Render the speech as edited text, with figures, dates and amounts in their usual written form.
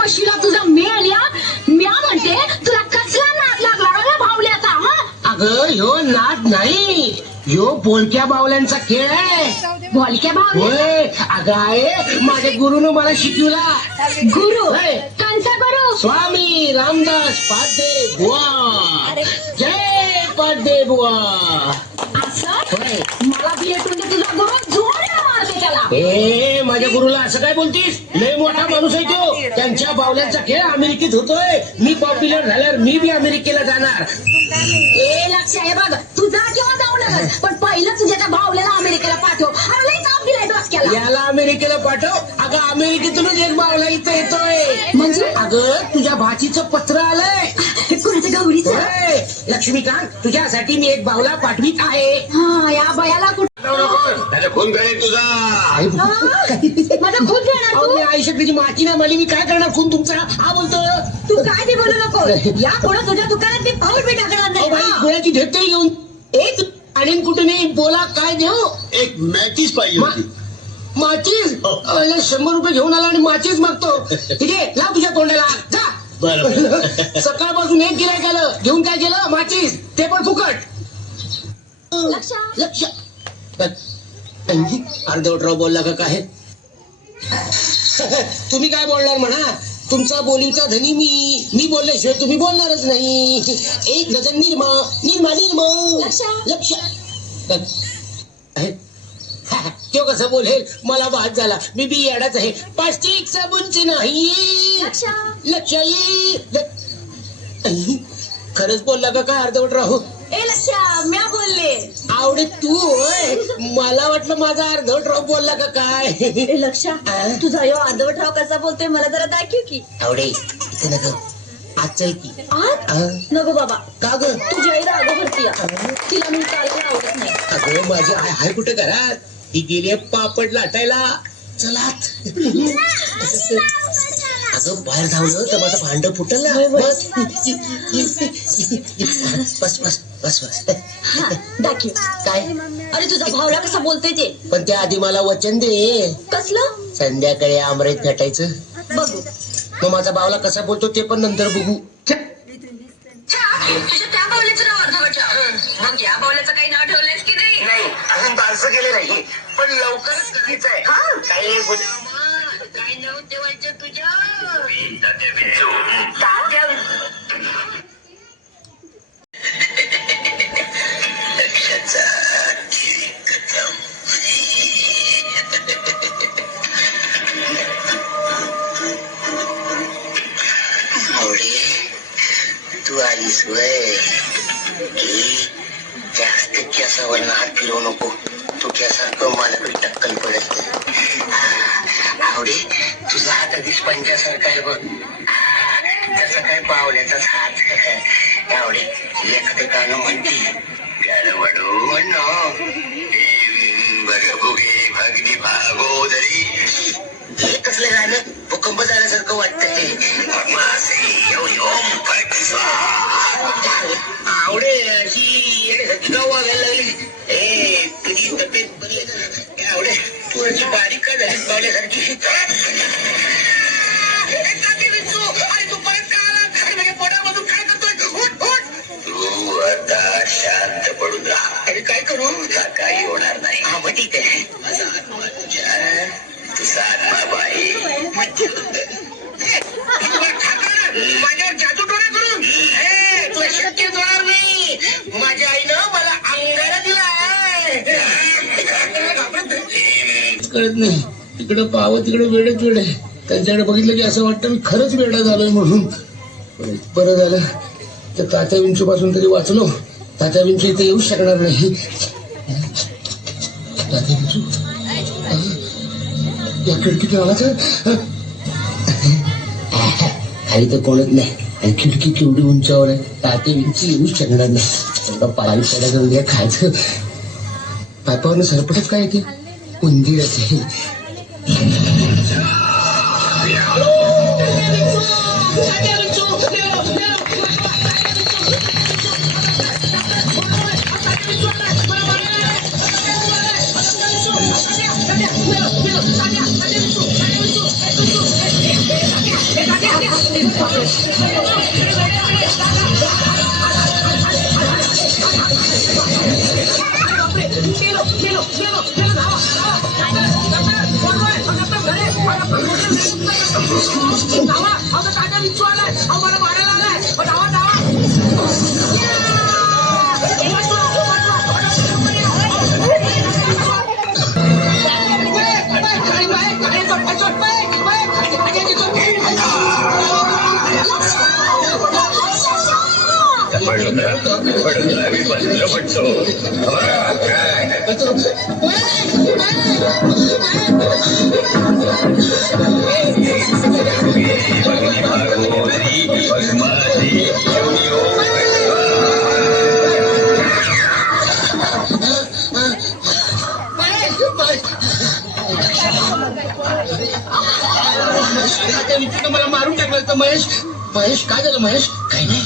म्हशीला तुझा मेल या. म्या म्हणते तुला कसला नाद लागला रे भावल्याचा? हा अगं ह्यो नाद नाही, ह्यो बोलक्या बावल्यांचा खेळ आहे. बोलक्या भावल्या? होय अगं आहे, माझ्या गुरुनं मला शिकवला. गुरु? होय. कोणता गुरु? स्वामी रामदास पादे बुवा. जय पादे बुवा. असं? होय. मला भेटून दे तुझा गुरु, जोरात मारते त्याला. ए माझ्या गुरुला असं काय बोलतीस? लय मोठा माणूस आहे तो. त्यांच्या बावल्यांचा खेळ अमेरिकेत होतोय. मी पॉप्युलर झाल्यावर मी बी अमेरिकेला जाणार. ए लक्ष आहे बघ, तुझा किंवा जाऊ नका, पण पहिलं तुझ्या त्या भावल्याला अमेरिकेला पाठव. अरे लई ताप दिलाय डोसक्याला. याला अमेरिकेला पाठव. अगं अमेरिकेतूनच एक बावला इथं येतोय. म्हणजे? अगं तुझ्या भाचीचं पत्र आलंय. कोणाचं? गौरीचं? होय. लक्ष्मीकांत तुझ्यासाठी मी एक बावला पाठवीत आहे. हा या बयाला कुठं त्याचा खून करेल तुझा. माझा खून घेणार अहो, तू? मी आयुष्यात त्याची माची नाही मला, मी काय करणार खून तुमचा? हा बोलतो. तू काय ते बोलू नको. या पुढे तुझ्या दुकानात मी पाऊल बी टाकणार अहो, नाही. बाई हा. गोळ्याची ढेप तरी घेऊन एक आणि कुठे नाही. बोला काय देऊ? एक मॅचीच पाहिजे होती. माचीस? हो. 100 रुपये घेऊन आला आणि माचीस मागतो. ठीक आहे लाव तुझ्या तोंडाला जा. बरं सकाळपासून एक गिरायक आलं, घेऊन काय केलं? माचीस, ते पण फुकट. लक्ष. लक्ष अर्धवटराव बोलला का काय? तुम्ही काय बोलणार म्हणा, तुमचा बोलींचा धनी मी बोलल्याशिवाय तुम्ही बोलणारच नाही. एक डझन निर्मा निर्मा निर्मा. लक्ष. लक्ष तो कसं बोलेल? मला बाद झाला, मी बी येडाच आहे. प्लास्टिक साबूनचे नाही. लक्ष. लक्ष खरंच बोलला का काय अर्धवटराव? ए लक्ष, म्या बोलले. आवडे तू होय, मला वाटलं माझा अर्धवटराव बोलला का काय? ए लक्ष, तुझा यो अर्धवटराव कसा बोलतोय मला जरा दाखव की. आवडे इथं नको, आज चल की. आज नको बाबा. का ग? तुझी आई राग भरती. तिला मी चालायला आवडत नाही. अगं माझी आय हाय कुठे घरात? ती गेली पापड लाटायला. चलात. अगं बाहेर धावलं तर माझं भांड फुटल ना. बस बस बस बस बस. हा, दाखव. काय? अरे तुझा भावला कसा बोलतोय ते. पण त्या आधी मला वचन दे. कसलं? संध्याकाळी आमरेत भेटायचं. बघू. मग माझा बावला कसा बोलतो ते पण नंतर बघू. तुझ्या त्या बावल्याचं नाव अर्धवटराव. मग या बावल्याचं काही नाव ठेवलंयस की नाही? नाही अजून फारसं केलं नाही, पण लवकरच करायचं आहे. काही काय नाव ठेवायचं तुझ्या? तू आलीस वय. जास्त केसावर हात फिरवू नको. तू केसारखं मला काही टक्कल पडत नाही. आवडे तुझा हात आधीच पंजासारखा आहे बघ. जसं काय पावल्याचाच हात. आवडे एखादं गाणं म्हणते. गाणं म्हणून भगनी भागोदरी. हे कसलं गाणं? भूकंप झाल्यासारखं वाटतंय. आवडे अशी गवा घ्यायला लागली. तुझी तब्येत बरी आहे? आवडे तू अशी बारीक का झाली पावल्यासारखी? तू आता शांत पडून राहा. अरे काय करू? काही होणार नाही. हा मग ठीक आहे. माझा आत्मा तुझा आत्मा बाई माझ्यावर जादू टोना करून तुला शक्यच होणार नाही. माझ्या आईनं मला अंगारा दिला. कळत नाही, तिकडे पाहावं तिकडे वेळच वेळ आहे. त्यांच्याकडे बघितलं की असं वाटतं मी खरंच वेडा झालोय म्हणून. बरं झालं तर तात्या विंचू पासून तरी वाचलो. तात्या विंचू इथे येऊच शकणार नाही. तात्या विंचू या खिडकीत आवाज खाली तर कोणच नाही आणि खिडकी केवढी उंचावर आहे. तात्या विंचू येऊच शकणार नाही. पाणी पेड्या घेऊन घ्या खायचं. पायपावरनं सरपटच काय येते? उंदीर असेल. धावा, अहो तो तात्या विंचू आलाय, अहो मला मारायला आलाय, अहो धावा धावा. मला मारून टाकलं तर महेश. महेश काय झालं महेश? काही नाही.